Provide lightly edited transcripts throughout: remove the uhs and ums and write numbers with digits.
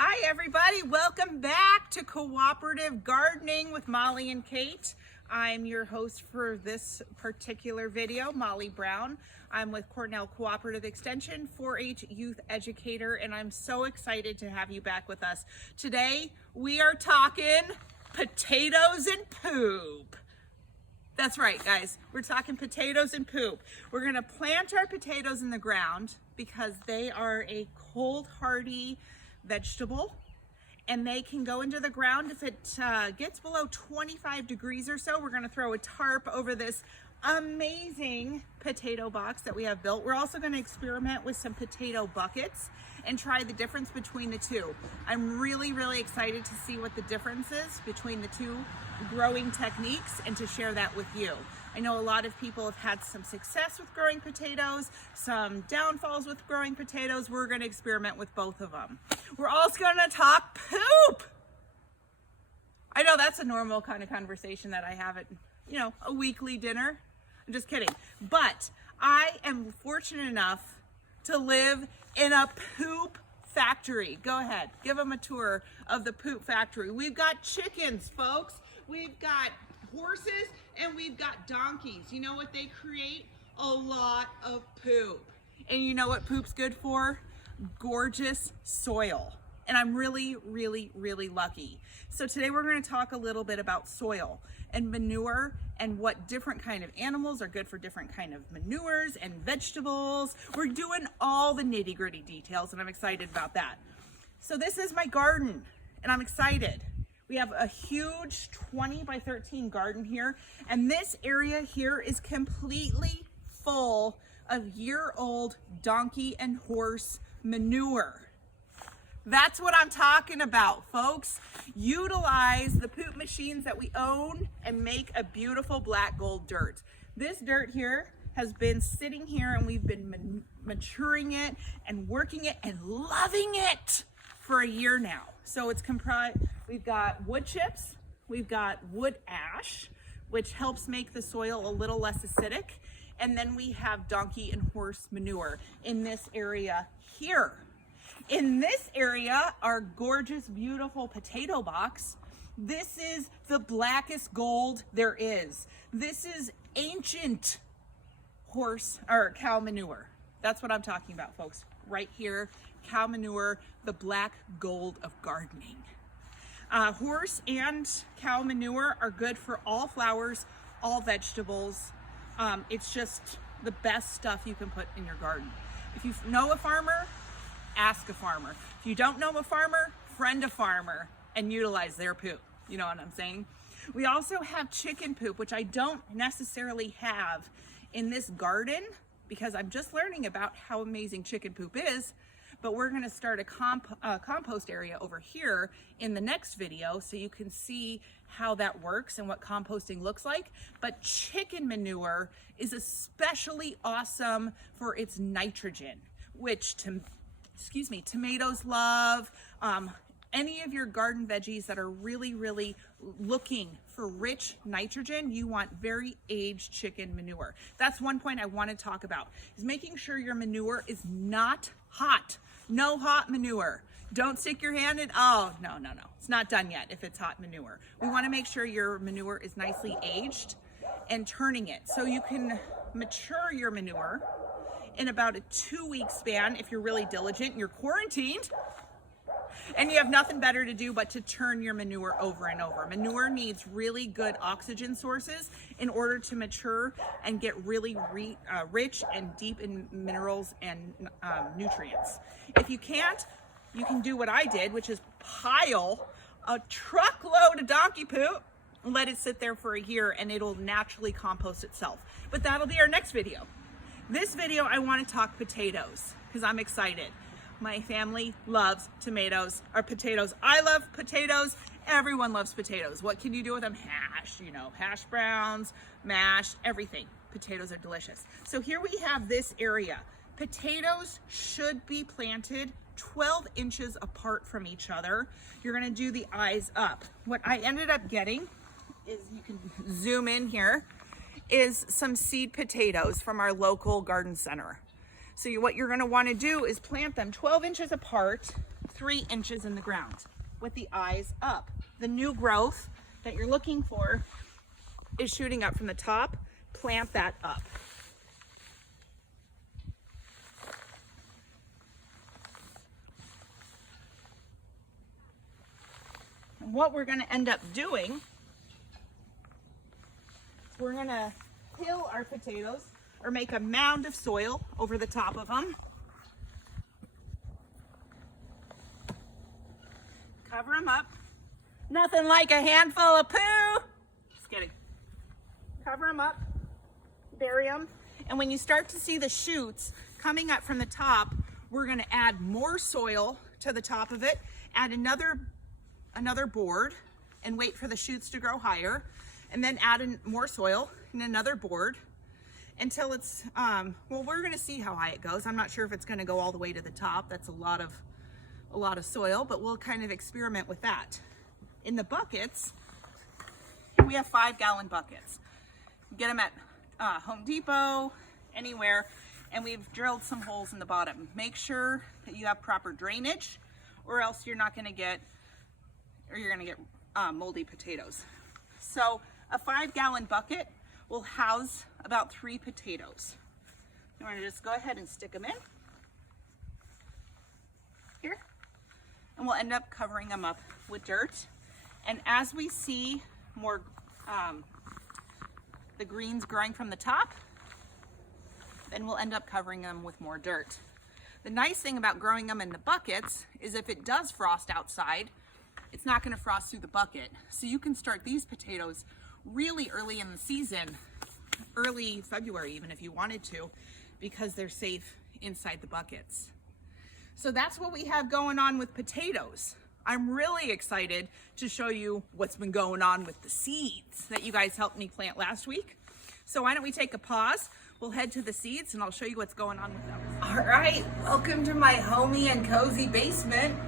Hi everybody, welcome back to Cooperative Gardening with Molly and Kate. I'm your host for this particular video, Molly Brown. I'm with Cornell Cooperative Extension, 4-H youth educator, and I'm so excited to have you back with us. Today, we are talking potatoes and poop. That's right, guys. We're talking potatoes and poop. We're gonna plant our potatoes in the ground because they are a cold hardy vegetable, and they can go into the ground if it gets below 25 degrees or so. We're going to throw a tarp over this amazing potato box that we have built. We're also going to experiment with some potato buckets and try the difference between the two. I'm really excited to see what the difference is between the two growing techniques and to share that with you. I know a lot of people have had some success with growing potatoes, some downfalls with growing potatoes. We're going to experiment with both of them. We're also going to talk poop. I know that's a normal kind of conversation that I have at, a weekly dinner. I'm just kidding. But I am fortunate enough to live in a poop factory. Go ahead, give them a tour of the poop factory. We've got chickens, folks. We've got horses, and we've got donkeys. You know what they create? A lot of poop. And you know what poop's good for? Gorgeous soil. And I'm really lucky. So today we're going to talk a little bit about soil and manure and what different kind of animals are good for different kind of manures and vegetables. We're doing all the nitty-gritty details, and I'm excited about that. So this is my garden, and I'm excited. We have a huge 20 by 13 garden here, and this area here is completely full of year-old donkey and horse manure. That's what I'm talking about, folks. Utilize the poop machines that we own and make a beautiful black gold dirt. This dirt here has been sitting here, and we've been maturing it and working it and loving it for a year now. So it's comprised, we've got wood chips, we've got wood ash, which helps make the soil a little less acidic, and then we have donkey and horse manure in this area here. In this area, our gorgeous, beautiful potato box, this is the blackest gold there is. This is ancient horse or cow manure. That's what I'm talking about, folks. Right here, cow manure, the black gold of gardening. Horse and cow manure are good for all flowers, all vegetables. It's just the best stuff you can put in your garden. If you know a farmer, ask a farmer. If you don't know a farmer, friend a farmer and utilize their poop. You know what I'm saying? We also have chicken poop, which I don't necessarily have in this garden because I'm just learning about how amazing chicken poop is. But we're going to start a compost area over here in the next video so you can see how that works and what composting looks like. But chicken manure is especially awesome for its nitrogen, which tomatoes love. Any of your garden veggies that are really looking for rich nitrogen, you want very aged chicken manure. That's one point I want to talk about, is making sure your manure is not hot. No hot manure. Don't stick your hand in, oh, no. It's not done yet if it's hot manure. We want to make sure your manure is nicely aged and turning it. So you can mature your manure in about a 2-week span if you're really diligent and you're quarantined and you have nothing better to do but to turn your manure over and over. Manure needs really good oxygen sources in order to mature and get really rich and deep in minerals and nutrients. If you can't, you can do what I did, which is pile a truckload of donkey poop and let it sit there for a year, and it'll naturally compost itself. But that'll be our next video. This video, I want to talk potatoes because I'm excited. My family loves potatoes. I love potatoes. Everyone loves potatoes. What can you do with them? Hash, hash browns, mash, everything. Potatoes are delicious. So here we have this area. Potatoes should be planted 12 inches apart from each other. You're gonna do the eyes up. What I ended up getting is, you can zoom in here, is some seed potatoes from our local garden center. So what you're gonna wanna do is plant them 12 inches apart 3 inches in the ground with the eyes up. The new growth that you're looking for is shooting up from the top. Plant that up. And what we're going to end up doing is we're going to hill our potatoes or make a mound of soil over the top of them. Cover them up. Nothing like a handful of poo. Just kidding. Cover them up, bury them. And when you start to see the shoots coming up from the top, we're going to add more soil to the top of it, add another board, and wait for the shoots to grow higher, and then add in more soil and another board until it's, well, we're going to see how high it goes. I'm not sure if it's going to go all the way to the top. That's a lot of soil, but we'll kind of experiment with that. In the buckets, we have 5-gallon buckets. Get them at Home Depot, anywhere, and we've drilled some holes in the bottom. Make sure that you have proper drainage, or else you're going to get moldy potatoes. So a 5-gallon bucket will house about 3 potatoes. You want to just go ahead and stick them in here, and we'll end up covering them up with dirt. And as we see more the greens growing from the top, then we'll end up covering them with more dirt. The nice thing about growing them in the buckets is if it does frost outside, it's not going to frost through the bucket. So you can start these potatoes really early in the season, early February even if you wanted to, because they're safe inside the buckets. So that's what we have going on with potatoes. I'm really excited to show you what's been going on with the seeds that you guys helped me plant last week. So why don't we take a pause? We'll head to the seeds and I'll show you what's going on with them. All right, welcome to my homey and cozy basement.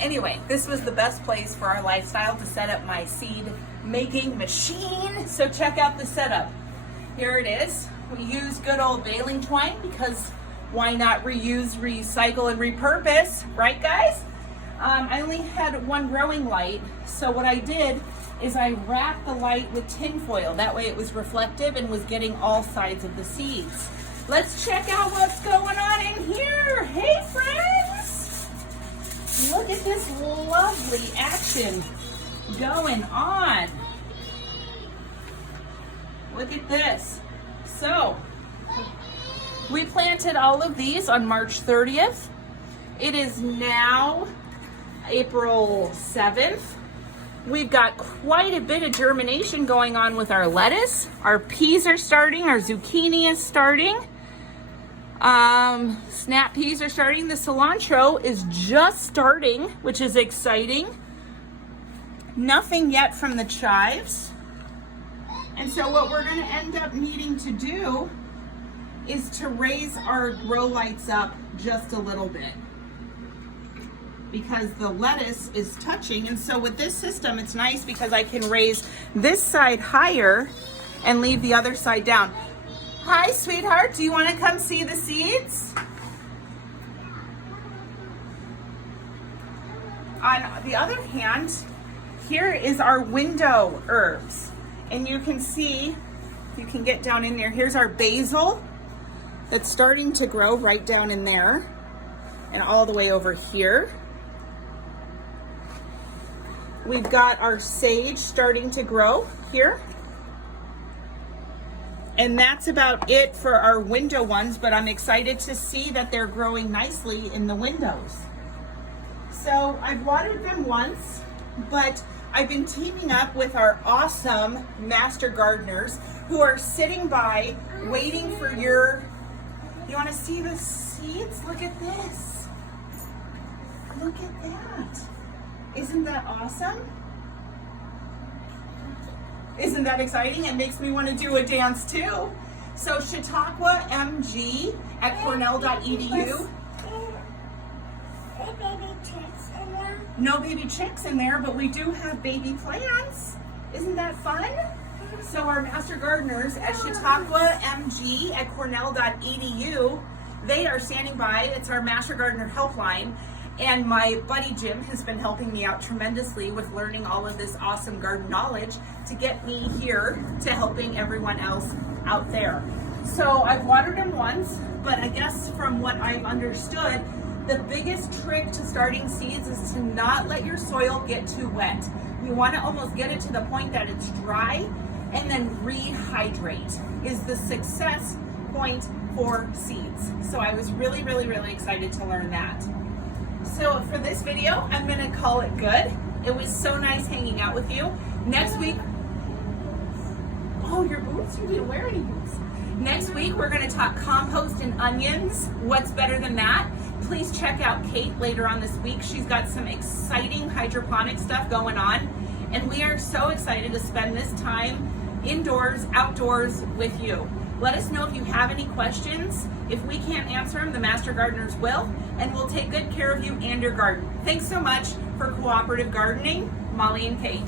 Anyway, this was the best place for our lifestyle to set up my seed making machine. So check out the setup. Here it is. We use good old baling twine because why not reuse, recycle, and repurpose, right guys? I only had one growing light, so what I did is I wrapped the light with tin foil. That way it was reflective and was getting all sides of the seeds. Let's check out what's going on in here. Hey friends! Look at this lovely action going on. Look at this. So, we planted all of these on March 30th. It is now April 7th. We've got quite a bit of germination going on with our lettuce. Our peas are starting, our zucchini is starting. Snap peas are starting. The cilantro is just starting, which is exciting. Nothing yet from the chives. And so what we're going to end up needing to do is to raise our grow lights up just a little bit, because the lettuce is touching. And so with this system, it's nice because I can raise this side higher and leave the other side down. Hi, sweetheart, do you want to come see the seeds? On the other hand, here is our window herbs. And you can see, you can get down in there. Here's our basil that's starting to grow right down in there and all the way over here. We've got our sage starting to grow here. And that's about it for our window ones, but I'm excited to see that they're growing nicely in the windows. So I've watered them once, but I've been teaming up with our awesome master gardeners who are sitting by waiting for you want to see the seeds? Look at this. Look at that. Isn't that awesome? Isn't that exciting? It makes me want to do a dance too. So chautauquamg@cornell.edu. No baby chicks in there, but we do have baby plants. Isn't that fun? So our master gardeners at chautauquamg@cornell.edu, they are standing by. It's our master gardener helpline, And my buddy Jim has been helping me out tremendously with learning all of this awesome garden knowledge to get me here to helping everyone else out there. So I've watered them once, but I guess from what I've understood, the biggest trick to starting seeds is to not let your soil get too wet. We want to almost get it to the point that it's dry and then rehydrate is the success point for seeds. So I was really excited to learn that. So for this video, I'm going to call it good. It was so nice hanging out with you. Next week, oh, your boots? You didn't wear any boots. Next week, we're going to talk compost and onions. What's better than that? Please check out Kate later on this week. She's got some exciting hydroponic stuff going on. And we are so excited to spend this time indoors, outdoors with you. Let us know if you have any questions. If we can't answer them, the Master Gardeners will, and we'll take good care of you and your garden. Thanks so much for Cooperative Gardening, Molly and Kate.